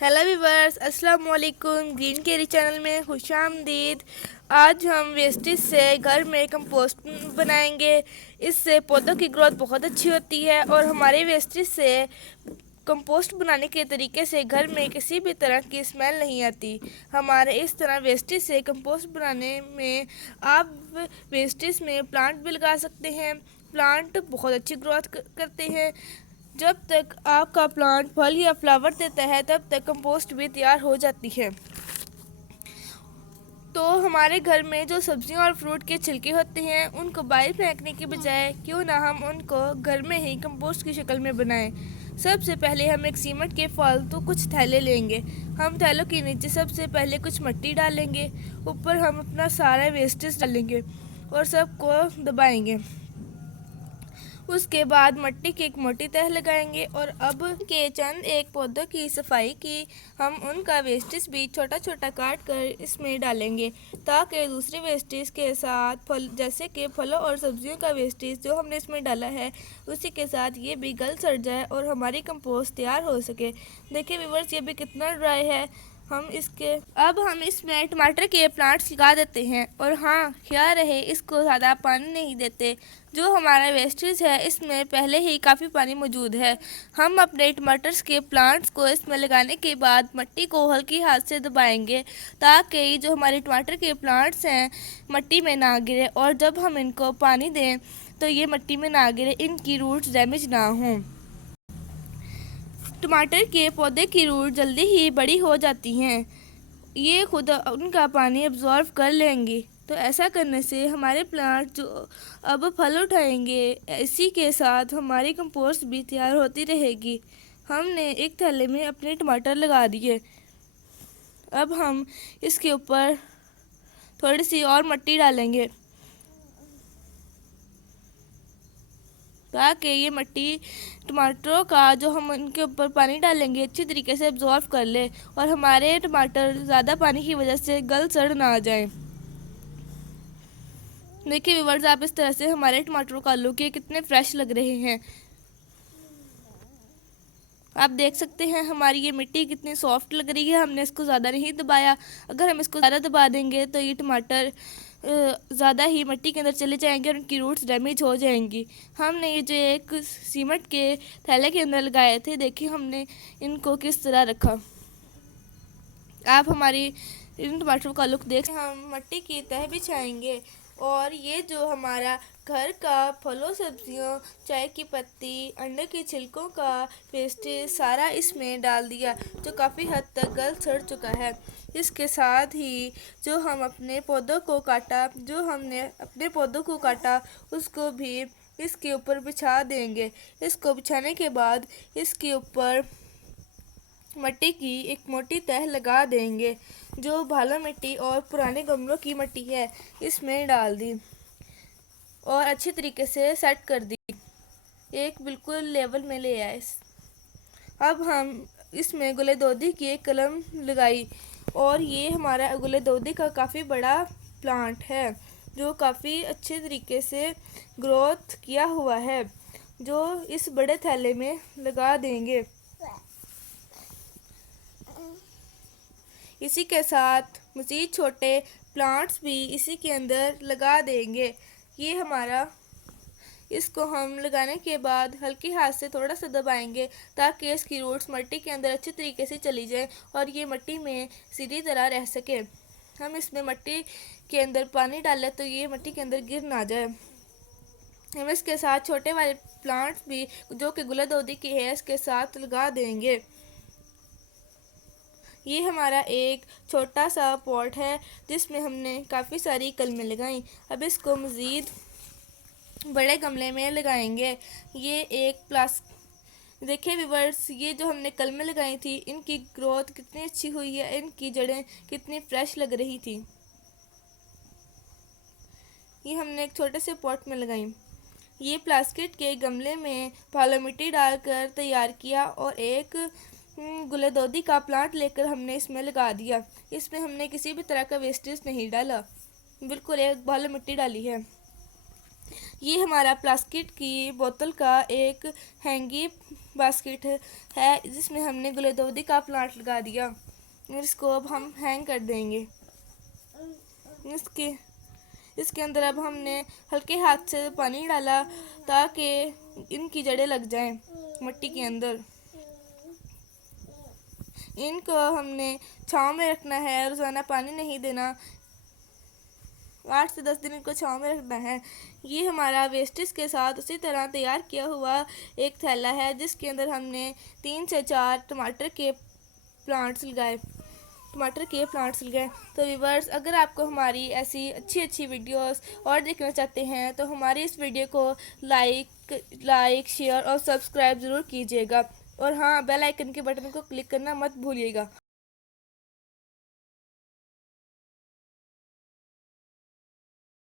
Hello viewers, अस्सलाम वालेकुम। Green केरी channel में खुशामदीद। आज हम वेस्टेज से घर में कंपोस्ट बनाएंगे। इससे पौधों की ग्रोथ बहुत अच्छी होती है और हमारे वेस्टेज से कंपोस्ट बनाने के तरीके से घर में किसी भी तरह की स्मेल नहीं आती। हमारे इस तरह वेस्टेज से कंपोस्ट बनाने में आप वेस्टेज में प्लांट भी लगा सकते हैं। प्लांट बहुत अच्छी ग्रोथ करते हैं। जब तक आपका प्लांट फल या फ्लावर देता है तब तक कंपोस्ट भी तैयार हो जाती है। तो हमारे घर में जो सब्जियां और फ्रूट के छिलके होते हैं उनको बाहर फेंकने के बजाय क्यों ना हम उनको घर में ही कंपोस्ट की शक्ल में बनाएं। सबसे पहले हम एक सीमेंट के फालतू कुछ थैले लेंगे। हम थैलों के नीचे सबसे पहले कुछ मिट्टी डालेंगे। ऊपर हम अपना सारा वेस्टेज डालेंगे और सबको दबाएंगे। उसके बाद मिट्टी की एक मोटी तह लगाएंगे और अब के चंद एक पौधों की सफाई की हम उनका वेस्टेज भी छोटा छोटा काट कर इसमें डालेंगे ताकि दूसरे वेस्टेज के साथ फल जैसे कि फलों और सब्जियों का वेस्टेज जो हमने इसमें डाला है उसी के साथ ये भी गल सड़ जाए और हमारी कंपोस्ट तैयार हो सके। देखिए व्यूअर्स, ये भी कितना ड्राई है। अब हम इसमें टमाटर के प्लांट्स लगा देते हैं और हाँ, ख्याल रहे इसको ज़्यादा पानी नहीं देते। जो हमारा वेस्टेज है इसमें पहले ही काफ़ी पानी मौजूद है। हम अपने टमाटर्स के प्लांट्स को इसमें लगाने के बाद मिट्टी को हल्की हाथ से दबाएंगे ताकि जो हमारे टमाटर के प्लांट्स हैं मिट्टी में ना गिरे और जब हम इनको पानी दें तो ये मिट्टी में ना गिरे, इनकी रूट्स डैमेज ना हों। टमाटर के पौधे की रूट जल्दी ही बड़ी हो जाती हैं। ये खुद उनका पानी अब्जॉर्व कर लेंगी। तो ऐसा करने से हमारे प्लांट जो अब फल उठाएंगे इसी के साथ हमारी कंपोस्ट भी तैयार होती रहेगी। हमने एक थैले में अपने टमाटर लगा दिए। अब हम इसके ऊपर थोड़ी सी और मिट्टी डालेंगे ताकि ये मिट्टी टमाटरों का जो हम इनके ऊपर पानी डालेंगे अच्छी तरीके से एब्जॉर्व कर ले और हमारे टमाटर ज़्यादा पानी की वजह से गल सड़ ना आ जाए। देखिए व्यूअर्स, आप इस तरह से हमारे टमाटरों का लुक ये कितने फ्रेश लग रहे हैं। आप देख सकते हैं हमारी ये मिट्टी कितनी सॉफ्ट लग रही है। हमने इसको ज़्यादा नहीं दबाया। अगर हम इसको ज़्यादा दबा देंगे तो ये टमाटर ज़्यादा ही मिट्टी के अंदर चले जाएंगे और उनकी रूट्स डैमेज हो जाएंगी। हमने ये जो एक सीमेंट के थैले के अंदर लगाए थे, देखिए हमने इनको किस तरह रखा। आप हमारी इन टमाटरों का लुक देख। हम मिट्टी की तह बिछाएंगे और ये जो हमारा घर का फलों सब्जियों चाय की पत्ती अंडे के छिलकों का वेस्टेज सारा इसमें डाल दिया जो काफ़ी हद तक गल सड़ चुका है। इसके साथ ही जो हमने अपने पौधों को काटा उसको भी इसके ऊपर बिछा देंगे। इसको बिछाने के बाद इसके ऊपर मिट्टी की एक मोटी तह लगा देंगे। जो भाला मिट्टी और पुराने गमलों की मिट्टी है इसमें डाल दी और अच्छी तरीके से सेट कर दी, एक बिल्कुल लेवल में ले आए। अब हम इसमें गुलेदोदी की एक कलम लगाई और ये हमारा गुलेदोदी का काफ़ी बड़ा प्लांट है जो काफ़ी अच्छे तरीके से ग्रोथ किया हुआ है, जो इस बड़े थैले में लगा देंगे। इसी के साथ मज़ीद छोटे प्लांट्स भी इसी के अंदर लगा देंगे। ये हमारा इसको हम लगाने के बाद हल्के हाथ से थोड़ा सा दबाएंगे ताकि इसकी रूट्स मिट्टी के अंदर अच्छी तरीके से चली जाए और ये मिट्टी में सीधी तरह रह सके। हम इसमें मिट्टी के अंदर पानी डालें तो ये मिट्टी के अंदर गिर ना जाए। हम इसके साथ छोटे वाले प्लांट्स भी जो कि गुलदाउदी की है इसके साथ लगा देंगे। ये हमारा एक छोटा सा पॉट है जिसमें हमने काफ़ी सारी कलमें लगाई। अब इसको मज़ीद बड़े गमले में लगाएंगे। ये एक प्लास देखिए व्यूअर्स, ये जो हमने कलमें लगाई थी इनकी ग्रोथ कितनी अच्छी हुई है, इनकी जड़ें कितनी फ्रेश लग रही थी। ये हमने एक छोटे से पॉट में लगाई। ये प्लास्टिक के गमले में भाला मिट्टी डालकर तैयार किया और एक गुलदाउदी का प्लांट लेकर हमने इसमें लगा दिया। इसमें हमने किसी भी तरह का वेस्टेज नहीं डाला, बिल्कुल एक भाला मिट्टी डाली है। ये हमारा प्लास्टिक की बोतल का एक हैंगी बास्केट है जिसमें हमने गुलदाउदी का प्लांट लगा दिया। इसको अब हम हैंग कर देंगे। इसके अंदर अब हमने हल्के हाथ से पानी डाला ताकि इनकी जड़ें लग जाएं मिट्टी के अंदर। इनको हमने छांव में रखना है, रोज़ाना पानी नहीं देना, 8 से 10 दिन इनको छांव में रखना है। ये हमारा वेस्टेज के साथ उसी तरह तैयार किया हुआ एक थैला है जिसके अंदर हमने 3 से 4 टमाटर के प्लांट्स लगाए। तो व्यूअर्स, अगर आपको हमारी ऐसी अच्छी वीडियोस और देखना चाहते हैं तो हमारी इस वीडियो को लाइक शेयर और सब्सक्राइब ज़रूर कीजिएगा। और हाँ, बेल आइकन के बटन को क्लिक करना मत भूलिएगा।